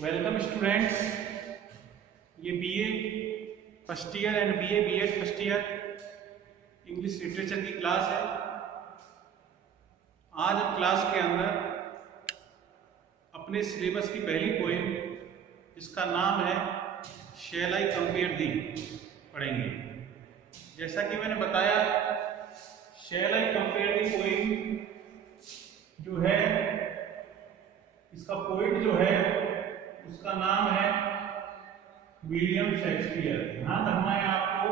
Welcome students, ये BA first year and BA BEd first year English literature की class है। आज class के अंदर अपने सिलेबस की पहली पोएम जिसका नाम है शैल आई कंपेयर दी पढ़ेंगे। जैसा कि मैंने बताया, शैल आई कंपेयर दी पोएम जो है, इसका पोएट जो है उसका नाम है विलियम शेक्सपियर। ध्यान रखना है आपको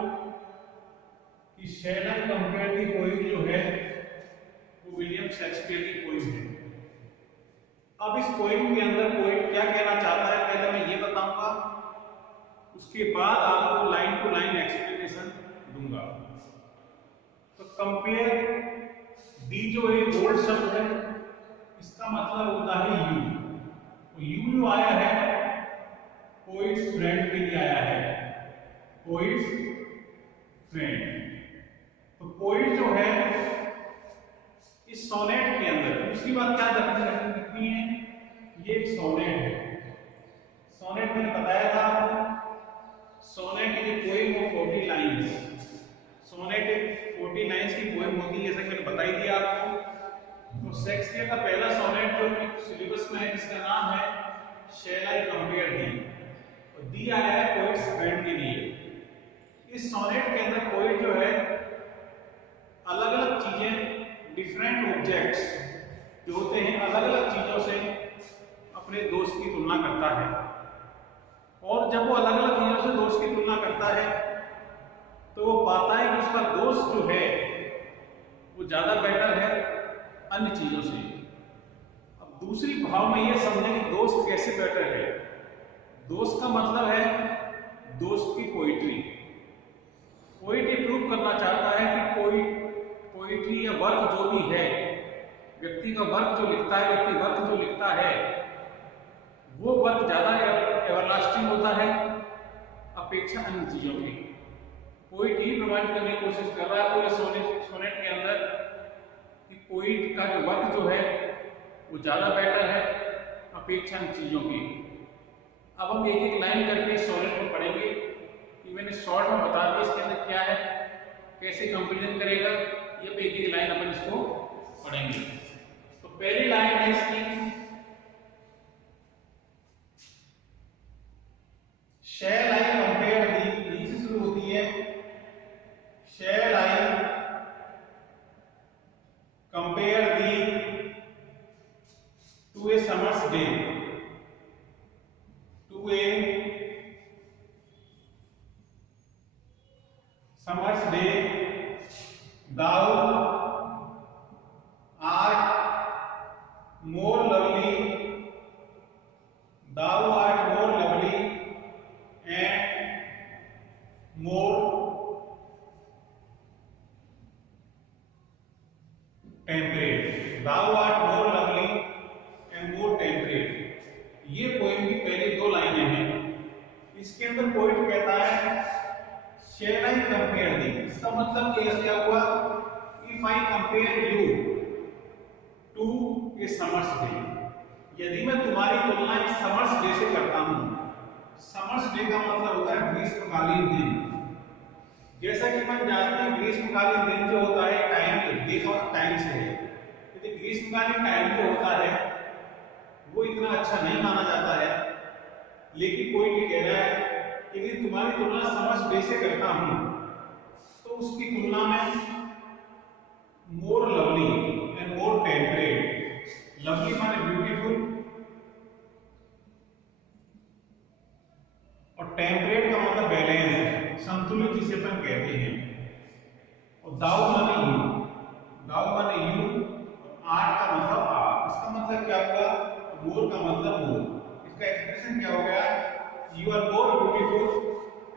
कि शैल आई कंपेयर दी पोएम जो है वो विलियम शेक्सपियर की पोएम है। अब इस पोएम के अंदर पोएट क्या कहना चाहता है पहले मैं ये बताऊंगा, उसके बाद आपको लाइन टू लाइन एक्सप्लेनेशन दूंगा। तो कंपेयर दी जो है बोल्ड शब्द है, इसका मतलब होता है यू। यू जो आया है पोइट्स फ्रेंड के लिए आया है, पोइट्स फ्रेंड। तो पोइट जो है इस सोनेट के अंदर दूसरी बात क्या लिखनी है, ये एक सोनेट है। सोनेट मैंने बताया था आपको, sonnet is a poem of 40 lines. Sonnet एक 40 लाइन्स की पोएम होती है, जैसा कि मैंने बताई दिया आपको। तो शेक्सपियर का पहला सोनेट जो सिलेबस में है जिसका नाम है शैल आई कंपेयर दी, और दी आया है पोइट्स फ्रेंड के लिए। इस सोनेट के अंदर पोइट जो है अलग अलग चीजें, डिफरेंट ऑब्जेक्ट्स जो होते हैं, अलग अलग चीजों से अपने दोस्त की तुलना करता है। और जब वो अलग अलग चीजों से दोस्त की तुलना करता है तो वो पाता है कि उसका दोस्त जो है वो ज्यादा बेटर है अन्य चीजों से। अब दूसरी भाव में ये समझें कि दोस्त कैसे बेटर है। दोस्त का मतलब है दोस्त की पोइट्री। पोइट ये प्रूव करना चाहता है कि पोइट्री या वर्क जो भी है, व्यक्ति का वर्क जो लिखता है, व्यक्ति वर्क जो लिखता है, वो वर्क ज्यादा एवरलास्टिंग होता है अपेक्षा अन्य चीजों की। पोइट ये प्रमाणित करने की कोशिश कर रहा है पूरे सोनेट के अंदर कि पोइट का जो वर्क जो है वो ज्यादा बेटर है अपेक्षा इन चीजों की। अब हम एक एक लाइन करके सोनेट में पढ़ेंगे कि मैंने शॉर्ट में बता दिया इसके अंदर क्या है, कैसे कंपेरिजन करेगा, ये पे एक एक लाइन अपन इसको पढ़ेंगे। तो पहली लाइन है इसकी, शैल आई कंपेयर दी, से शुरू होती है। Shall I compare thee to a summer's day, to a summer's day, thou art more lovely, thou art more lovely and more temperate, thou art more lovely and more temperate। ये poem की पहली दो लाइनें हैं। इसके अंदर poet कहता है शैल आई कंपेयर दी, इसका मतलब क्या हुआ, if I compare you to a summer's day, यदि मैं तुम्हारी तुलना एक समर्स डे से करता हूं। समर्स डे का मतलब होता है ग्रीष्मकालीन दिन। जैसा कि मैं जानते हैं ग्रीष्मकालीन दिन जो होता है टाइम से है, यदि ग्रीष्मकालीन टाइम जो होता है वो इतना अच्छा नहीं माना जाता है, लेकिन कोई ये कह रहा है कि यदि तुम्हारी तुलना समर्स डे से करता हूं तो उसकी तुलना में more lovely and more temperate, lovely माने ब्यूटीफुल और टेम्परेट का मतलब बैलेंस, संतुलित जिसे अपन कहते हैं। और दाऊ माने यू, दाऊ माने यू, आर्ट का मतलब आर्ट, इसका मतलब क्या हुआ, मोर का मतलब मोर। इसका एक्सप्रेशन क्या हो गया, you are more beautiful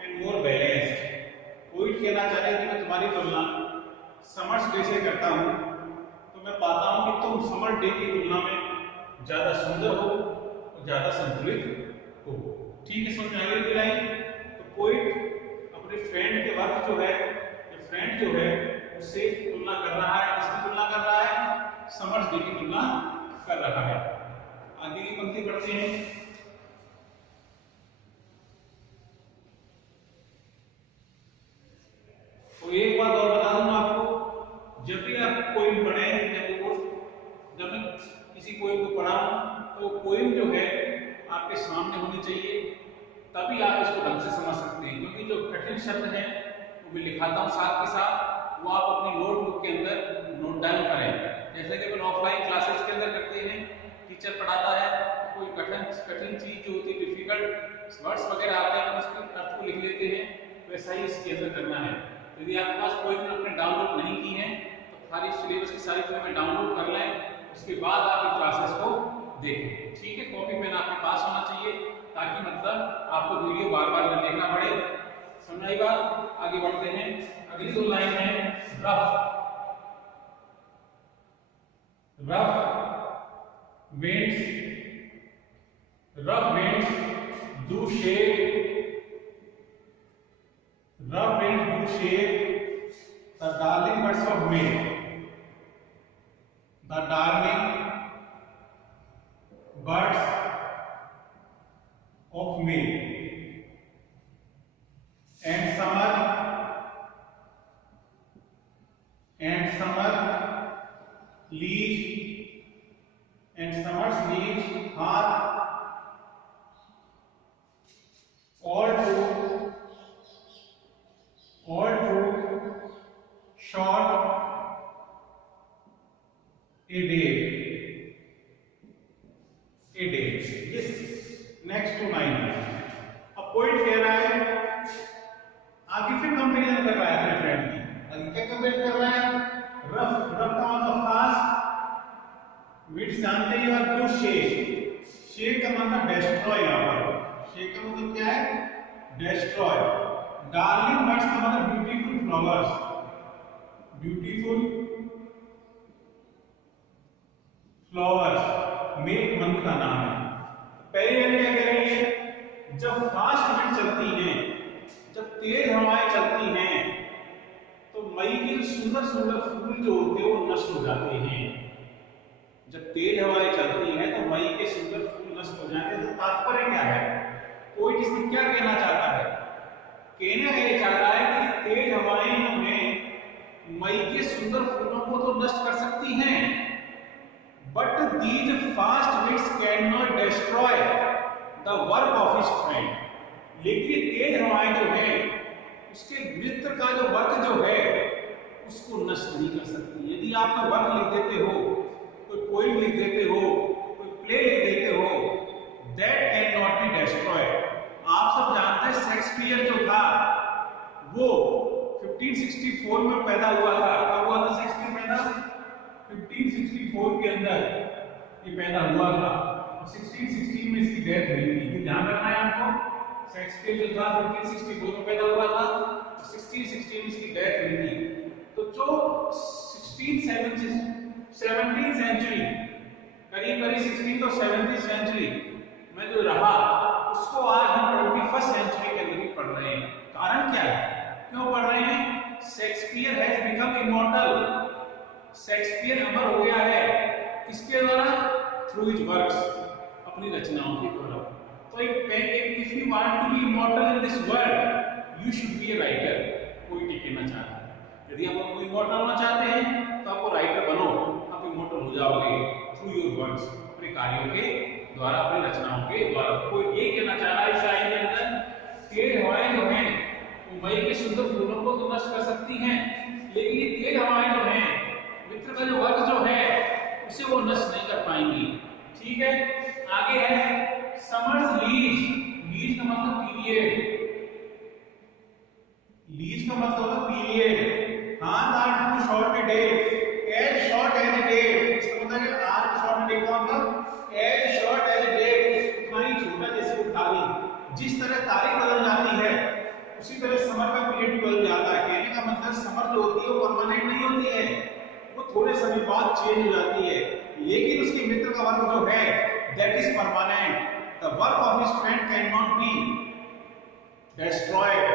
and more balanced. Poet कहना चाह रहे हैं कि मैं तुम्हारी तुलना समर्स डे से करता हूं तो मैं पाता हूं कि तुम समर डे की तुलना में ज्यादा सुंदर हो और ज्यादा संतुलित हो। ठीक है, समझ आ गई लाइन। तो पोइट अपने फ्रेंड के वर्क जो है, फ्रेंड जो है उससे तुलना कर रहा है। किसकी तुलना कर रहा है, समर्स डे की तुलना कर रहा है। आगे की पंक्ति पढ़ते हैं। वो पोएम जो है आपके सामने होनी चाहिए, तभी आप इसको ढंग से समझ सकते हैं। क्योंकि जो कठिन शब्द हैं वो मैं लिखाता हूँ साथ के साथ, वो आप अपनी नोटबुक के अंदर नोट डाउन करें। जैसे कि अपन ऑफलाइन क्लासेस के अंदर करते हैं, टीचर पढ़ाता है, कोई कठिन चीज जो होती है, डिफिकल्ट वर्ड्स वगैरह आते हैं, उसके अर्थ को लिख लेते हैं, वैसा ही इसके अंदर करना है। यदि आपके पास कोई भी अपने डाउनलोड नहीं की है तो सारी सिलेबस की सारी चीजें डाउनलोड कर लें, उसके बाद आप क्लासेस को देखें। ठीक है, कॉपी पेन आपके पास होना चाहिए, ताकि मतलब आपको वीडियो बार बार न देखना पड़े। समझाई बात? आगे बढ़ते हैं। अगली दो लाइन है rough winds do shape the darling birds of May. The darling birds of May. And summer summer's leaves are all too short a day. Yes, next to 9. अब पॉइंट कह रहा है, आगे फिर कंपेरिजन कर रहा है अपने फ्रेंड की। आगे क्या कंपेयर कर रहा है? रफ का मतलब फास्ट, विड्स जानते हैं और टू शेक का मतलब डेस्ट्रॉय। यहाँ पर शेक का मतलब क्या है? डेस्ट्रॉय। डार्लिंग बर्ड्स का मतलब ब्यूटीफुल फ्लावर्स, मे एक मंथ का नाम है। पहले लाइन क्या कह रही है? जब फास्ट विंड चलती हैं, जब तेज हवाएं चलती हैं, तो मई के सुंदर फूल जो होते हैं वो नष्ट हो जाते हैं। जब तेज हवाएं चलती हैं तो मई के सुंदर फूल नष्ट हो जाते हैं। तो तात्पर्य क्या है? कोई इसमें क्या कहना चाहता है? कहना ये चाह रहा है कि तेज हवाएं जो हैं मई के सुंदर फूलों को तो नष्ट कर सकती हैं, but these fast winds can not destroy the work of his friend. लेकिन तेज हवाएं जो है उसके मित्र का जो वर्क जो है उसको नष्ट नहीं कर सकती। यदि आप कोई वर्क लिख देते हो, कोई पोएम लिख देते हो, कोई प्ले लिख देते हो, that can not be destroyed. आप सब जानते हैं शेक्सपियर जो था वो 1564 में पैदा हुआ था। कब हुआ था शेक्सपियर पैदा? 1564 के अंदर ये पैदा हुआ था, 1616 में इसकी डेथ हुई थी। ये ध्यान रखना है आपको। शेक्सपियर जो था 1564 में पैदा हुआ था, 1616 में इसकी डेथ हुई थी। तो जो 17th सेंचुरी, करीब 16th और 17th सेंचुरी में जो रहा, उसको आज हम 21st सेंचुरी के अंदर भी पढ़ रहे हैं। कारण क्या है? क्यों पढ़ रहे हैं? Shakespeare has become immortal. Shakespeare अमर हो गया है किसके द्वारा? थ्रू हिज वर्क्स, अपनी रचनाओं के द्वारा। तो if you want to be immortal in this world, you should be a writer. Poetic कहना चाहता है। यदि आप इमॉर्टल होना चाहते हैं तो आपको राइटर बनो, आप इमॉर्टल हो जाओगे थ्रू योर वर्क्स, अपने कार्यों के द्वारा, अपनी रचनाओं के द्वारा। कोई ये कहना चाह रहा है इस लाइन के अंदर, तेज हवाएं जो हैं वो मई के सुंदर फूलों को तो नष्ट कर सकती हैं, लेकिन ये तेज हवाएं जो हैं मित्र का जो वर्क जो है उसे वो नष्ट नहीं कर पाएंगी। ठीक है, आगे है समर्स लीज का मतलब पीरियड। लीज का मतलब होता है period. Are too short a day, as short as a day. इसका मतलब है आर शॉर्ट डे का मतलब as short as a day, उतना ही छोटा जैसे वो तारीख। जिस तरह तारीख बदल जाती है उसी तरह समर का पीरियड भी बदल जाता है। कहने का मतलब समर जो होती है वो परमानेंट नहीं होती है, वो थोड़े समय बाद चेंज हो जाती है, लेकिन उसके मित्र का वर्क जो है that is permanent. The work of his friend can not be destroyed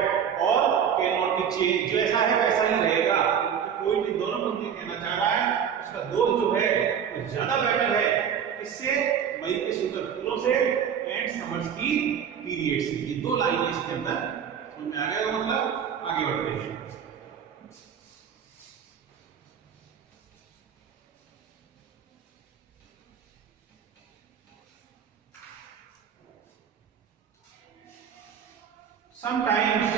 और कैन नॉट बी चेंज। जो ऐसा है वैसा ही रहेगा। तो कोई भी दोनों पंक्ति कहना चाह रहा है उसका दोष जो है वो ज्यादा बेटर है इससे, मई के सुंदर फूलों से एंड समर्स की पीरियड से। ये दो लाइन इसके अंदर समझ में आ गया। मतलब आगे बढ़ते हैं। sometimes,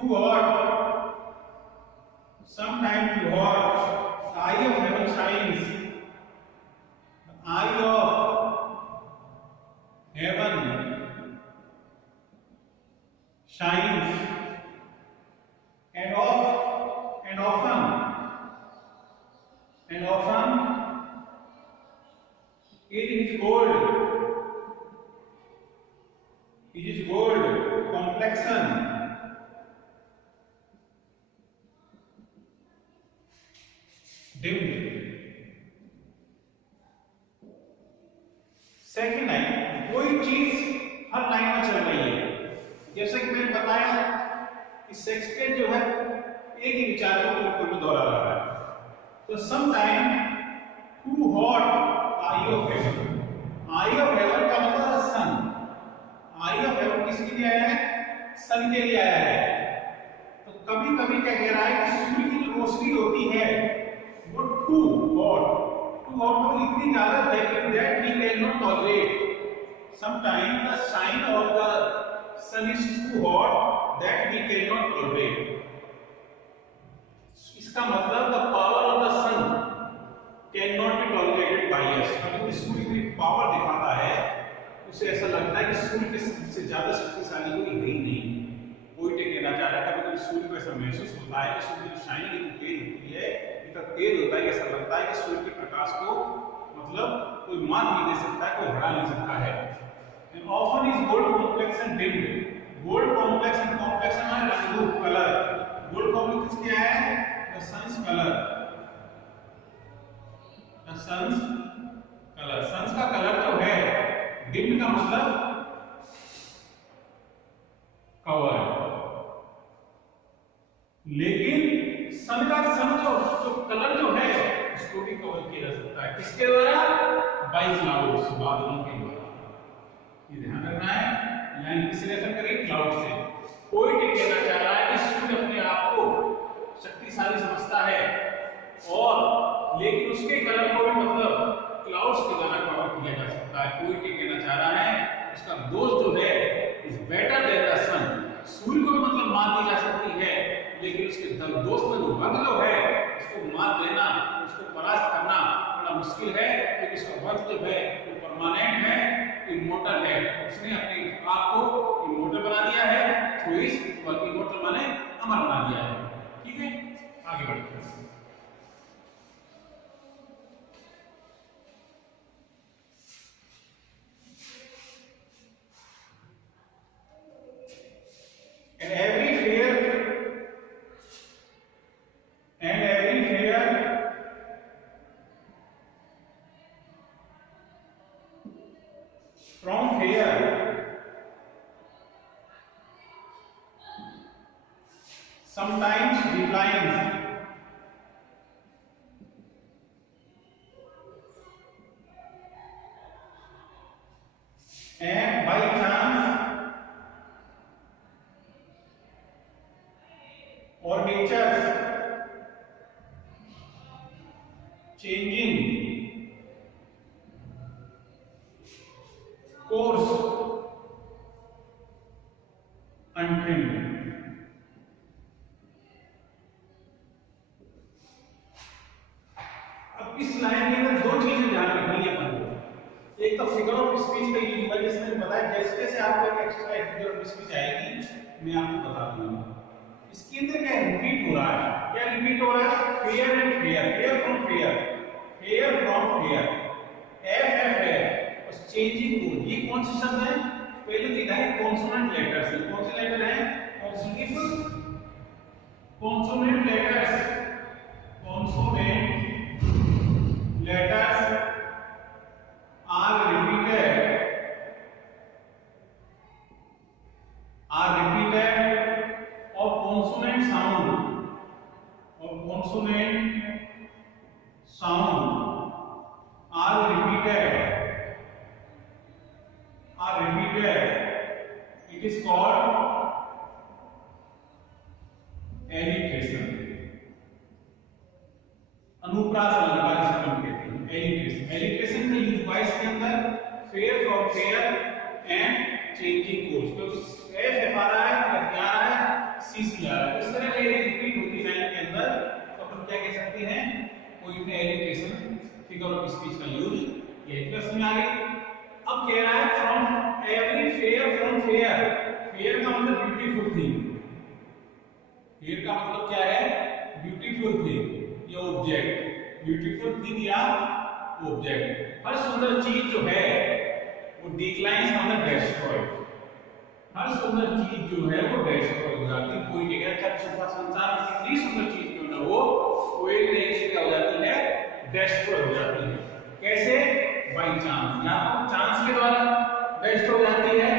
too hot, too hot. The eye of heaven shines. The eye of heaven shines. And often it is gold complexion. Dimmed. Second line, कोई चीज हर लाइन में चल रही है। जैसे कि मैंने बताया कि शेक्सपियर जो है एक ही विचार को बिल्कुल दोहरा रहा है। तो some time too hot eye of heaven. Eye of heaven का मतलब है सन। आई ऑफ हेवन किसके लिए आया है? सन के लिए आया है। तो कभी कभी क्या कह रहा है कि सूर्य की जो रोशनी होती है वो टू हॉट मतलब इतनी ज्यादा that we cannot tolerate. Sometimes the shine of the sun is too hot that we cannot tolerate. इसका मतलब the power of the sun cannot be tolerated by us. कभी सूर्य की पावर दिखाता है उसे ऐसा लगता है कि सूर्य से ज्यादा शक्तिशाली कोई है ही नहीं। कोई टेकना चाह रहा है। कभी कभी सूर्य को ऐसा महसूस होता है कि सूर्य की शाइनिंग इतनी तेज होती है, इतना तेज होता है कि ऐसा लगता है कि सूर्य के प्रकाश को मतलब कोई मात नहीं दे सकता है, कोई हरा नहीं सकता है। And often is gold complex and dimmed. Gold complex and complexion माने रंग कलर। गोल्ड कॉम्प्लेक्स क्या है? The sun's color. The sun's color. Sun's का कलर जो है dimmed का मतलब कवर। लेकिन सन जो कलर जो है उसको भी कवर किया जा सकता है। किसके द्वारा? बाय क्लाउड्स, बादलों के द्वारा। ये ध्यान रखना है। लाइन किससे रेफर करें? क्लाउड से। कोई कहना चाह रहा है कि सूर्य अपने आप को शक्तिशाली समझता है और लेकिन उसके कलर को भी मतलब क्लाउड्स के द्वारा कवर किया जा सकता है। कोई कहना चाह रहा है उसका दोस्त जो है इज बेटर देन द सन। सूर्य को भी मतलब मात दी जा सकती है लेकिन उसके दोस्त में जो वर्ग जो है उसको मात देना, उसको परास्त करना बड़ा मुश्किल है क्योंकि उसका वर्ग जो है वो परमानेंट है, इमोर्टल है। उसने अपने आप को इमोर्टल बना दिया है थ्रू हिज वर्क। इमोर्टल माने अमर बना दिया है। ठीक है, आगे बढ़ते हैं। And every fair from fair sometimes declines and by chance or nature's changing course untrimmed। अब इस लाइन के अंदर दो चीजें ध्यान रखनी है अपन को। एक तो फिगर ऑफ स्पीच का यूज है जिसमें बताया जैसे जैसे आपको एक एक्स्ट्रा फिगर ऑफ स्पीच आएगी मैं आपको बता दूंगा। इसके अंदर क्या रिपीट हो रहा है? क्या रिपीट हो रहा है? Fair and fair, fair from fair, fair from fair, F है चेंजिंग कोड। ये कौन से शब्द हैं? पहले देखा है कॉन्सोनेंट लेटर्स। कौन से लेटर हैं? Consonant letters, consonant letters are repeated of consonant sound are repeated। It is called alliteration। अनुप्रास अलंकार जिसे हम कहते हैं। एलिट्रेशन। एलिट्रेशन का यूज हुआ इसके अंदर fair from fair and changing course, क्योंकि एफ आ रहा है, एफ आ रहा है, सी आ रहा है, इस तरह ये रिपीट होती लाइन के अंदर, तो अपन क्या कह सकते हैं, कोई ने एलिट्रेशन फिगर ऑफ स्पीच का यूज किया। प्लस में आ गई। अब कह रहा है from every fair from fair, fair का मतलब ब्यूटीफुल थिंग, फेयर का मतलब क्या है, ब्यूटीफुल थिंग या ऑब्जेक्ट, ब्यूटीफुल थिंग या ऑब्जेक्ट, हर सुंदर चीज जो है वो डिक्लाइंस मतलब डेस्ट्रॉय, हर सुंदर चीज जो है वो डेस्ट्रॉय हो जाती है। कोई नहीं कहता अच्छा संसार में कितनी सुंदर चीज क्यों ना हो, कोई नहीं से क्या हो जाती है, डेस्ट्रॉय हो जाती है। कैसे, बाय चांस, या तो चांस के द्वारा डेस्ट्रॉय हो जाती है,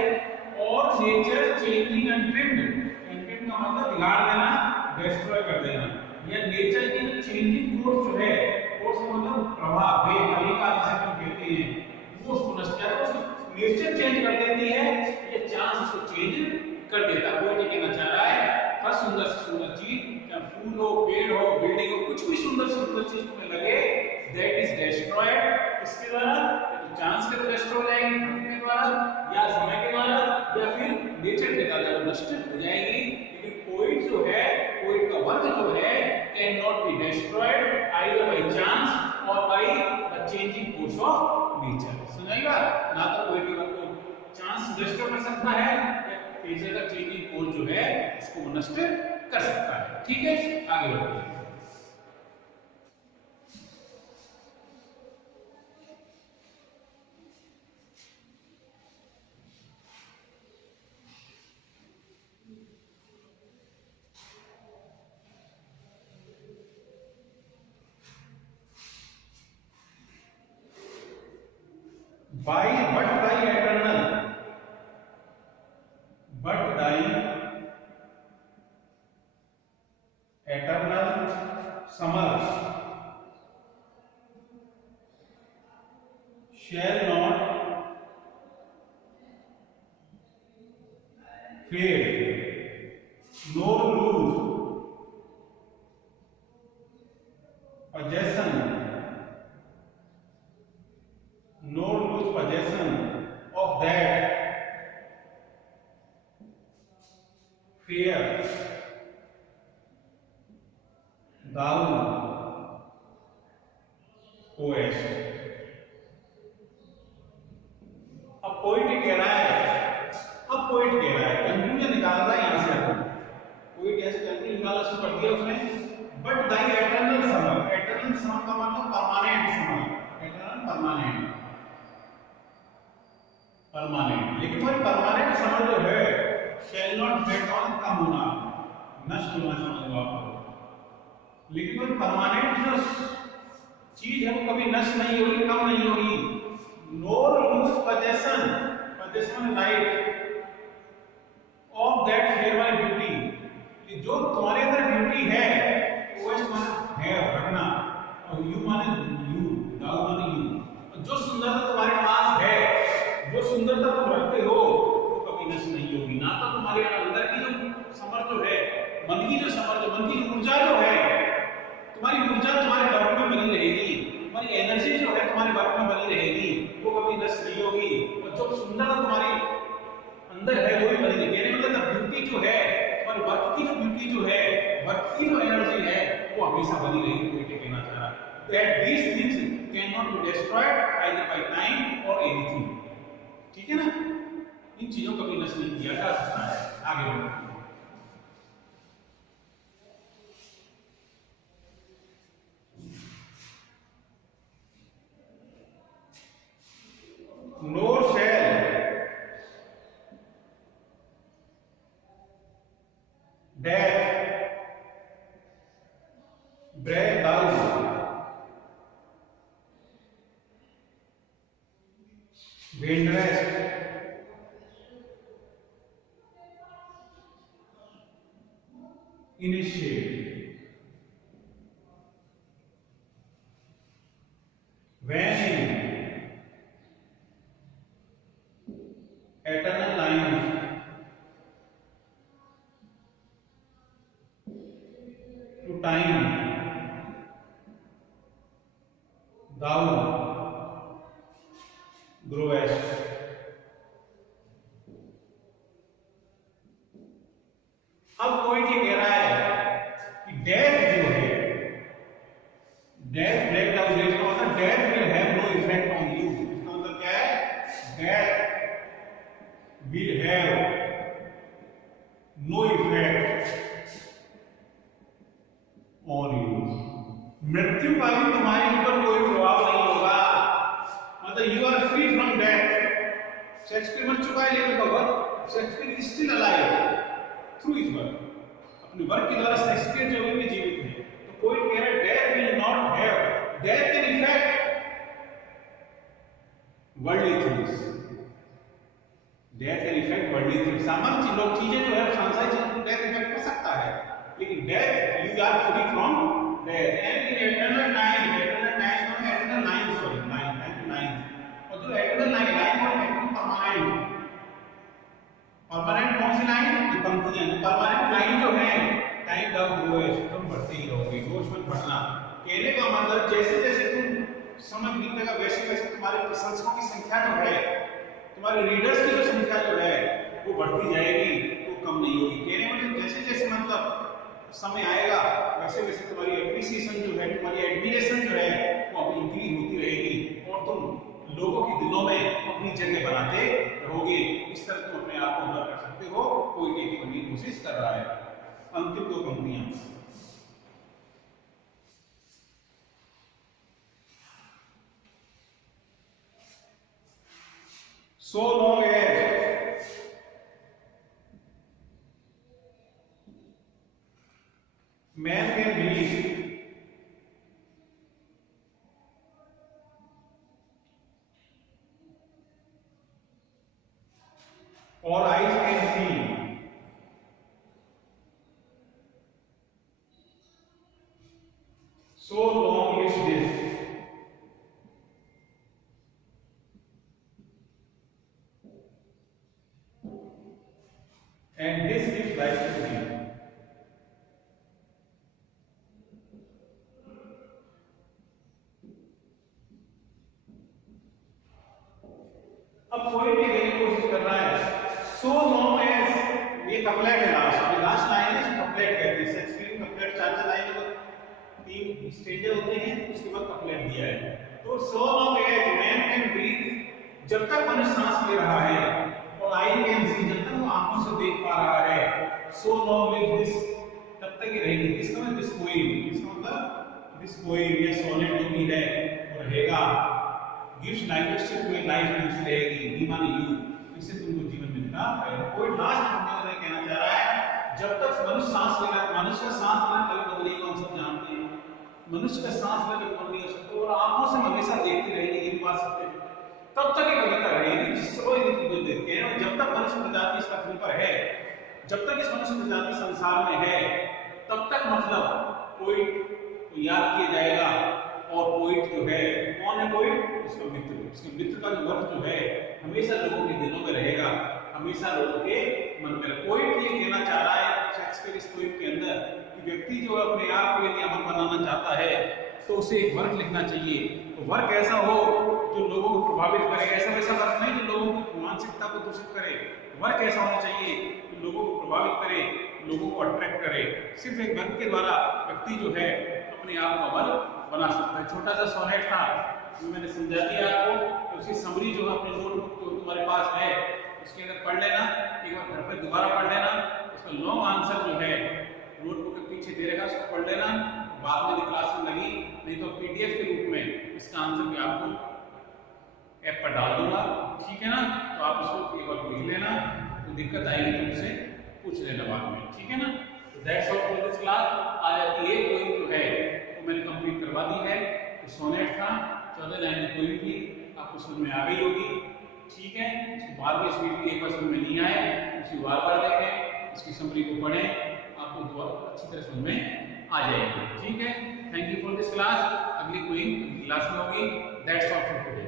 और nature changing and trimmed, trimmed का मतलब बिगाड़ देना, डेस्ट्रॉय कर देना, या नेचर की जो चेंजिंग कोर्स जो है, कोर्स मतलब प्रभाव, बेहलीका जिसे हम कहते हैं, वो उसको नष्ट कर देता है, नेचर चेंज कर देती है, ये चांस उसको चेंज कर देता है। कोई कहना चाह रहा है हर सुंदर से सुंदर चीज, चाहे फूल हो, पेड़ हो, बिल्डिंग हो, कुछ भी सुंदर से सुंदर चीज तुम्हें लगे, दैट इज डेस्ट्रॉयड, इसके द्वारा, तो चांस के द्वारा डेस्ट्रॉय हो जाएगी, के द्वारा या समय के द्वारा या फिर नेचर के द्वारा नष्ट हो जाएगी। लेकिन पोइट जो है, पोइट का वर्क जो है, can not be destroyed either by chance और by the changing course of nature. समझाइएगा, ना तो पोइट के वर्क को चांस डिस्ट्रॉय कर सकता है, नेचर का चेंजिंग कोर्स जो है उसको नष्ट कर सकता है। ठीक है, आगे बढ़ते हैं। By but thy eternal, but thy eternal summer shall not fade, nor lose possession, nor lose possession of that fear thou oest। अब पोइट कह रहा है, कंक्लूजन निकाल रहा है यहां से, अपन पोइट ऐसे कंक्लूजन निकालना शुरू कर दिया उसने, but Dai eternal summer, eternal summer का मतलब permanent summer, eternal permanent, permanent, लेकिन वो परमानेंट समर जो है शैल नॉट फेड ऑन, कम होना, नष्ट होना समझ लो आप, लेकिन वो परमानेंट जो चीज है वो कभी नष्ट नहीं होगी, कम नहीं होगी। Nor lose possession, possession right of that fair वाली ब्यूटी, जो तुम्हारे अंदर ब्यूटी है वो माने है रखना, और यू माने यू, दाऊ माने यू, जो सुंदरता तुम्हारे पास है, जो सुंदरता तुम रखते हो वो कभी नष्ट नहीं होगी। ना तो तुम्हारे अंदर की जो समर जो है, मन की जो समर, जो मन की ऊर्जा जो है, तुम्हारी ऊर्जा तुम्हारे वर्क में बनी रहेगी, तुम्हारी एनर्जी जो है तुम्हारे वर्क में बनी रहेगी, वो कभी नष्ट नहीं होगी, और जो सुंदरता तुम्हारी अंदर है वो भी बनी रहेगी। यानी मतलब ब्यूटी जो है, तुम्हारे वर्क की जो ब्यूटी जो है, वर्क की जो एनर्जी है वो हमेशा बनी रहेगी। कोई कहना चाह रहा है that these things can not be destroyed either by time or anything. ठीक है ना, इन चीजों को भी नष्ट नहीं किया जा सकता है। आगे बढ़ते हैं। Nor shall death break down wind rest in his shade when in eternal lines to time thou growest. अब पॉइंट ये कह रहा है कि डेथ जो है, डेथ ब्रेक डाउन डेथ का मतलब death will have no effect on you. इसका मतलब क्या है? Death will have no effect on you. मृत्यु का भी तुम्हारे ऊपर कोई प्रभाव नहीं होगा, मतलब you are free from death. Shakespeare मर चुका है लेकिन कवर Shakespeare is still alive through his work. अपने वर्क के द्वारा शेक्सपियर जो भी जीवित है। तो कोई कह रहा है death will not have, death can effect worldly things, death can effect worldly things. सामान्य लोग चीजें जो है सांसारिक चीजों को डेथ इफेक्ट कर सकता है, लेकिन death you are free from death. And in eternal line, eternal line का एटर्नल नाइन सॉरी नाइन, और जो एटर्नल नाइन और एटर्नल परमानेंट, परमानेंट कौन सी लाइन? ये पंक्तियां। परमानेंट लाइन जो है टाइम डाउन ग्रोएस्ट, तुम बढ़ते ही रहोगे, रोज मत बढ़ना। कहने का मतलब जैसे जैसे तुम समय बीतेगा वैसे वैसे तुम्हारे प्रशंसकों की संख्या जो है, तुम्हारे रीडर्स की जो संख्या जो है वो बढ़ती जाएगी, वो कम नहीं होगी। कहने मतलब जैसे जैसे मतलब समय आएगा वैसे वैसे तुम्हारी एप्रिसिएशन जो है, तुम्हारी एडमिरेशन जो है वो अभी इंक्रीज होती रहेगी और तुम लोगों के दिलों में अपनी जगह बनाते रहोगे। इस तरह तुम अपने आप को अमर कर सकते हो। कोई एक बनने की कोशिश कर रहा है। अंतिम दो पंक्तियां, so long as man can breathe, or eyes can see, so long is this, and this gives life to me. अब कोई भी कहने की कोशिश कर रहा है so long as, ये कपलेट है, लास्ट लाइन है, कपलेट कहते हैं। शेक्सपियर कपलेट चार लाइन में तीन स्टेजेस होते हैं, उसके बाद कपलेट दिया है। तो so long as man can breathe, जब तक मनुष्य सांस ले रहा है, और eye can see, जब तक वो आंखों से देख पा रहा है, so long with this, तब तक ही रहेगी। इसका मतलब this poem, इसका मतलब this poem या sonnet जो भी है वो रहेगा। gives diversity to a life, gift रहेगी, दीवानी यू, इससे तुमको जीवन मिलता है। कोई लास्ट में कहना चाह रहा है जब तक मनुष्य सांस ले रहा है, मनुष्य का सांस लेना कभी बंद नहीं, हम सब जानते हैं मनुष्य का सांस लेना कभी बंद नहीं हो सकता, और आंखों से हमेशा देखते रहेंगे, ये बात सकते हैं, तब तक ये कविता रहेगी जिसको ये देखते हैं। और जब तक मनुष्य प्रजाति इस पृथ्वी पर है, जब तक इस मनुष्य प्रजाति संसार में है, तब तक मतलब पोइट याद किया जाएगा। और पोइट जो है कौन है? पोइट उसका मित्र, उसके मित्र का जो वर्क जो है हमेशा लोगों के दिलों में रहेगा, हमेशा लोगों के मन में। पोइट ये कहना चाह रहा है शेक्सपियर इस पोइट के अंदर कि व्यक्ति जो अपने आप को यदि अमर बनाना चाहता है तो उसे एक वर्क लिखना चाहिए। तो वर्क ऐसा हो जो लोगों को प्रभावित करे, ऐसा वैसा वर्क नहीं जो लोगों को मानसिकता को दूषित करे। वर्क ऐसा होना चाहिए कि लोगों को प्रभावित करे, लोगों को अट्रैक्ट करे। सिर्फ एक वर्क के द्वारा व्यक्ति जो है अपने आप को अमर बना सकता है। छोटा सा सोनेट था जो मैंने समझा दिया आपको, उसकी समरी जो है अपने नोटबुक तो तुम्हारे पास है, उसके अंदर पढ़ लेना, एक बार घर पे दोबारा पढ़ लेना। उसका लॉन्ग आंसर जो है नोटबुक के पीछे दे रहेगा, उसको पढ़ लेना। बाद में क्लास में लगी नहीं तो पीडीएफ के रूप में इसका आंसर भी आपको ऐप पर डाल दूंगा, ठीक है ना? तो आप उसको एक बार लिख लेना, तो दिक्कत आएगी तो मुझसे पूछ लेना बाद में, ठीक है ना? तो that's all for this class. आज ये पोइम जो है वो मैंने कंप्लीट करवा दी है। तो सोनेट था, 14 लाइन की पोइम थी, आपको समझ में आ गई होगी, ठीक है? इसको बाद में इस वीडियो एक बार समझ में नहीं आए उसी बार देखें, इसकी समरी को पढ़ें, आपको अच्छी तरह समझ में आ जाएगी, ठीक है? Thank you for this class. अगली पोइम क्लास में होगी। That's all for today.